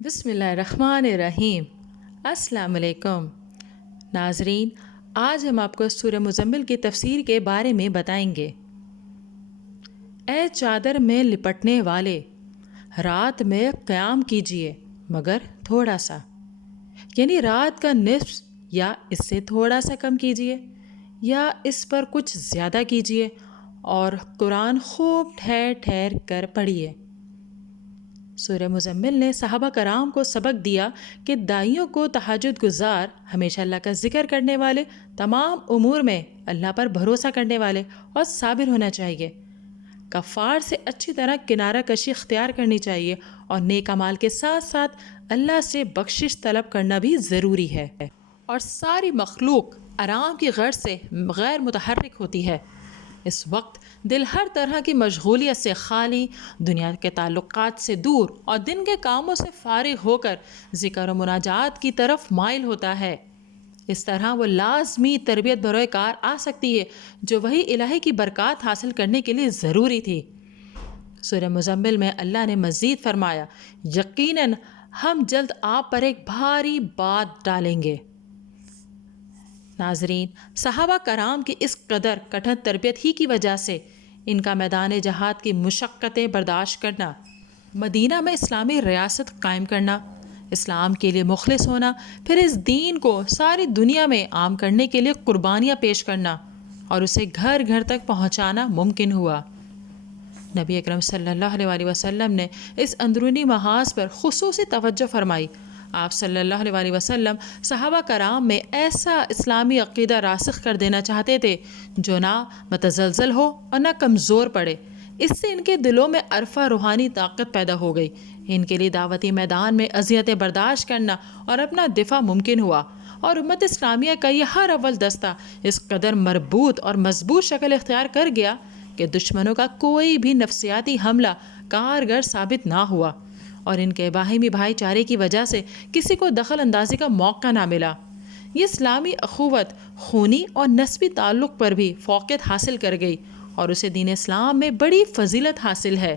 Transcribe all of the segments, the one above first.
بسم اللہ الرحمن الرحیم۔ السلام علیکم ناظرین، آج ہم آپ کو سورہ مزمل کی تفسیر کے بارے میں بتائیں گے۔ اے چادر میں لپٹنے والے، رات میں قیام کیجئے مگر تھوڑا سا، یعنی رات کا نصف یا اس سے تھوڑا سا کم کیجئے یا اس پر کچھ زیادہ کیجئے، اور قرآن خوب ٹھہر ٹھہر کر پڑھیے۔ سورہ مزمل نے صحابہ کرام کو سبق دیا کہ داعیوں کو تہجد گزار، ہمیشہ اللہ کا ذکر کرنے والے، تمام امور میں اللہ پر بھروسہ کرنے والے اور صابر ہونا چاہیے۔ کفار سے اچھی طرح کنارہ کشی اختیار کرنی چاہیے، اور نیک اعمال کے ساتھ ساتھ اللہ سے بخشش طلب کرنا بھی ضروری ہے، اور ساری مخلوق آرام کی غرض سے غیر متحرک ہوتی ہے۔ اس وقت دل ہر طرح کی مشغولیت سے خالی، دنیا کے تعلقات سے دور اور دن کے کاموں سے فارغ ہو کر ذکر و مناجات کی طرف مائل ہوتا ہے۔ اس طرح وہ لازمی تربیت بروئے کار آ سکتی ہے جو وہی الہی کی برکات حاصل کرنے کے لیے ضروری تھی۔ سورہ مزمل میں اللہ نے مزید فرمایا، یقیناً ہم جلد آپ پر ایک بھاری بات ڈالیں گے۔ ناظرین، صحابہ کرام کی اس قدر کٹھن تربیت ہی کی وجہ سے ان کا میدان جہاد کی مشقتیں برداشت کرنا، مدینہ میں اسلامی ریاست قائم کرنا، اسلام کے لیے مخلص ہونا، پھر اس دین کو ساری دنیا میں عام کرنے کے لیے قربانیاں پیش کرنا اور اسے گھر گھر تک پہنچانا ممکن ہوا۔ نبی اکرم صلی اللہ علیہ وسلم نے اس اندرونی محاذ پر خصوصی توجہ فرمائی۔ آپ صلی اللہ علیہ وسلم صحابہ کرام میں ایسا اسلامی عقیدہ راسخ کر دینا چاہتے تھے جو نہ متزلزل ہو اور نہ کمزور پڑے۔ اس سے ان کے دلوں میں عرفہ روحانی طاقت پیدا ہو گئی۔ ان کے لیے دعوتی میدان میں اذیتیں برداشت کرنا اور اپنا دفاع ممکن ہوا، اور امت اسلامیہ کا یہ ہر اول دستہ اس قدر مربوط اور مضبوط شکل اختیار کر گیا کہ دشمنوں کا کوئی بھی نفسیاتی حملہ کارگر ثابت نہ ہوا، اور ان کے باہمی بھائی چارے کی وجہ سے کسی کو دخل اندازی کا موقع نہ ملا۔ یہ اسلامی اخوت خونی اور نسبی تعلق پر بھی فوقیت حاصل کر گئی، اور اسے دین اسلام میں بڑی فضیلت حاصل ہے۔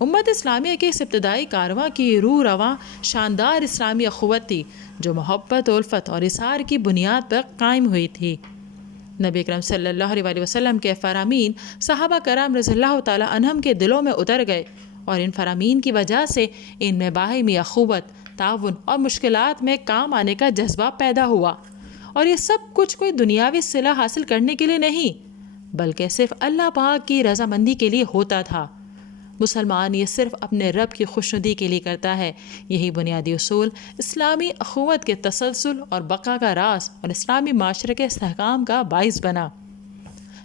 امت اسلامیہ کے اس ابتدائی کارواں کی روح رواں شاندار اسلامی اخوت تھی جو محبت، الفت اور اثار کی بنیاد پر قائم ہوئی تھی۔ نبی اکرم صلی اللہ علیہ وسلم کے فرامین صحابہ کرام رضی اللہ تعالی عنہم کے دلوں میں اتر گئے، اور ان فرامین کی وجہ سے ان میں باہمی اخوت، تعاون اور مشکلات میں کام آنے کا جذبہ پیدا ہوا۔ اور یہ سب کچھ کوئی دنیاوی صلح حاصل کرنے کے لیے نہیں، بلکہ صرف اللہ پاک کی رضامندی کے لیے ہوتا تھا۔ مسلمان یہ صرف اپنے رب کی خوشنودی کے لیے کرتا ہے۔ یہی بنیادی اصول اسلامی اخوت کے تسلسل اور بقا کا راز اور اسلامی معاشرے کے استحکام کا باعث بنا۔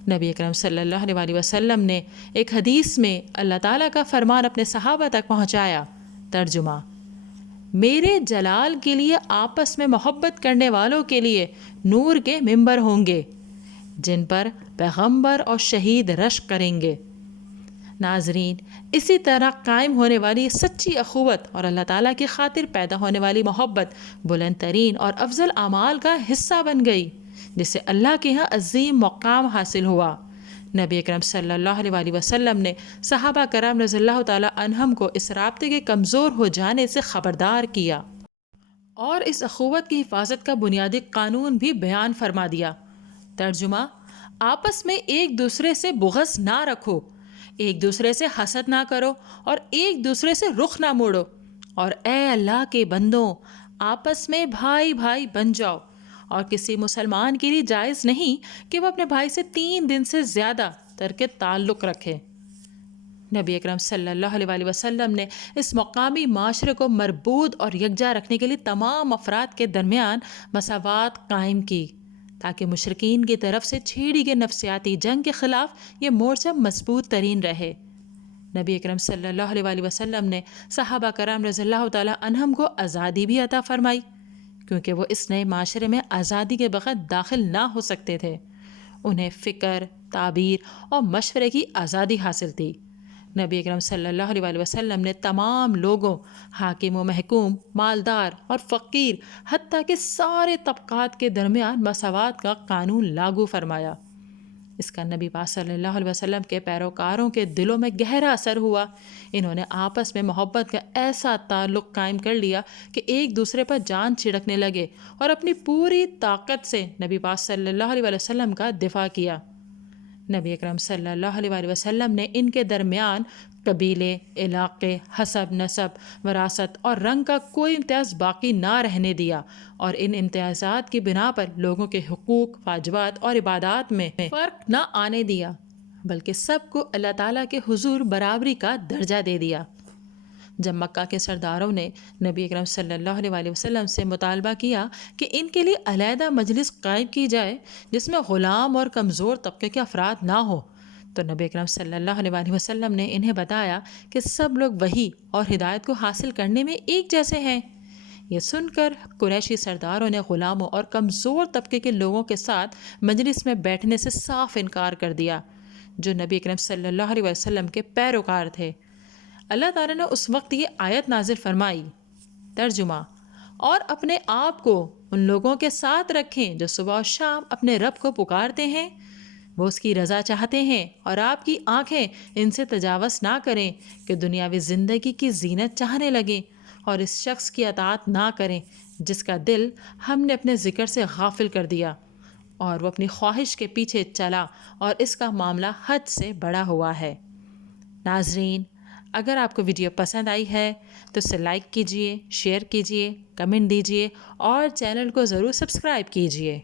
نبی اکرم صلی اللہ علیہ وسلم نے ایک حدیث میں اللہ تعالیٰ کا فرمان اپنے صحابہ تک پہنچایا۔ ترجمہ: میرے جلال کے لیے آپس میں محبت کرنے والوں کے لیے نور کے ممبر ہوں گے جن پر پیغمبر اور شہید رشک کریں گے۔ ناظرین، اسی طرح قائم ہونے والی سچی اخوت اور اللہ تعالیٰ کی خاطر پیدا ہونے والی محبت بلند ترین اور افضل اعمال کا حصہ بن گئی، جس سے اللہ کے ہاں عظیم مقام حاصل ہوا۔ نبی اکرم صلی اللہ علیہ وسلم نے صحابہ کرام رضی اللہ تعالیٰ عنہم کو اس رابطے کے کمزور ہو جانے سے خبردار کیا، اور اس اخوت کی حفاظت کا بنیادی قانون بھی بیان فرما دیا۔ ترجمہ: آپس میں ایک دوسرے سے بغض نہ رکھو، ایک دوسرے سے حسد نہ کرو، اور ایک دوسرے سے رخ نہ موڑو، اور اے اللہ کے بندوں، آپس میں بھائی بھائی بن جاؤ، اور کسی مسلمان کے لیے جائز نہیں کہ وہ اپنے بھائی سے 3 دن سے زیادہ ترک تعلق رکھے۔ نبی اکرم صلی اللہ علیہ وسلم نے اس مقامی معاشرے کو مربوط اور یکجا رکھنے کے لیے تمام افراد کے درمیان مساوات قائم کی، تاکہ مشرکین کی طرف سے چھیڑی گئی نفسیاتی جنگ کے خلاف یہ مورچہ مضبوط ترین رہے۔ نبی اکرم صلی اللہ علیہ وسلم نے صحابہ کرام رضی اللہ تعالیٰ عنہم کو آزادی بھی عطا فرمائی، کیونکہ وہ اس نئے معاشرے میں آزادی کے بغیر داخل نہ ہو سکتے تھے۔ انہیں فکر، تعبیر اور مشورے کی آزادی حاصل تھی۔ نبی اکرم صلی اللہ علیہ وسلم نے تمام لوگوں، حاکم و محکوم، مالدار اور فقیر، حتیٰ کہ سارے طبقات کے درمیان مساوات کا قانون لاگو فرمایا۔ اس کا نبی پاک صلی اللہ علیہ وسلم کے پیروکاروں کے دلوں میں گہرا اثر ہوا۔ انہوں نے آپس میں محبت کا ایسا تعلق قائم کر لیا کہ ایک دوسرے پر جان چھڑکنے لگے اور اپنی پوری طاقت سے نبی پاک صلی اللہ علیہ وسلم کا دفاع کیا۔ نبی اکرم صلی اللہ علیہ وآلہ وسلم نے ان کے درمیان قبیلے، علاقے، حسب، نسب، وراثت اور رنگ کا کوئی امتیاز باقی نہ رہنے دیا، اور ان امتیازات کی بنا پر لوگوں کے حقوق، واجبات اور عبادات میں فرق نہ آنے دیا، بلکہ سب کو اللہ تعالیٰ کے حضور برابری کا درجہ دے دیا۔ جب مکہ کے سرداروں نے نبی اکرم صلی اللہ علیہ وآلہ وسلم سے مطالبہ کیا کہ ان کے لیے علیحدہ مجلس قائم کی جائے جس میں غلام اور کمزور طبقے کے افراد نہ ہو، تو نبی اکرم صلی اللہ علیہ وآلہ وسلم نے انہیں بتایا کہ سب لوگ وحی اور ہدایت کو حاصل کرنے میں ایک جیسے ہیں۔ یہ سن کر قریشی سرداروں نے غلاموں اور کمزور طبقے کے لوگوں کے ساتھ مجلس میں بیٹھنے سے صاف انکار کر دیا، جو نبی اکرم صلی اللہ علیہ وسلم کے پیروکار تھے۔ اللہ تعالیٰ نے اس وقت یہ آیت نازل فرمائی، ترجمہ: اور اپنے آپ کو ان لوگوں کے ساتھ رکھیں جو صبح و شام اپنے رب کو پکارتے ہیں، وہ اس کی رضا چاہتے ہیں، اور آپ کی آنکھیں ان سے تجاوز نہ کریں کہ دنیاوی زندگی کی زینت چاہنے لگیں، اور اس شخص کی اطاعت نہ کریں جس کا دل ہم نے اپنے ذکر سے غافل کر دیا اور وہ اپنی خواہش کے پیچھے چلا، اور اس کا معاملہ حد سے بڑا ہوا ہے۔ ناظرین، اگر آپ کو ویڈیو پسند آئی ہے تو اسے لائک کیجئے، شیئر کیجئے، کمنٹ دیجئے اور چینل کو ضرور سبسکرائب کیجئے۔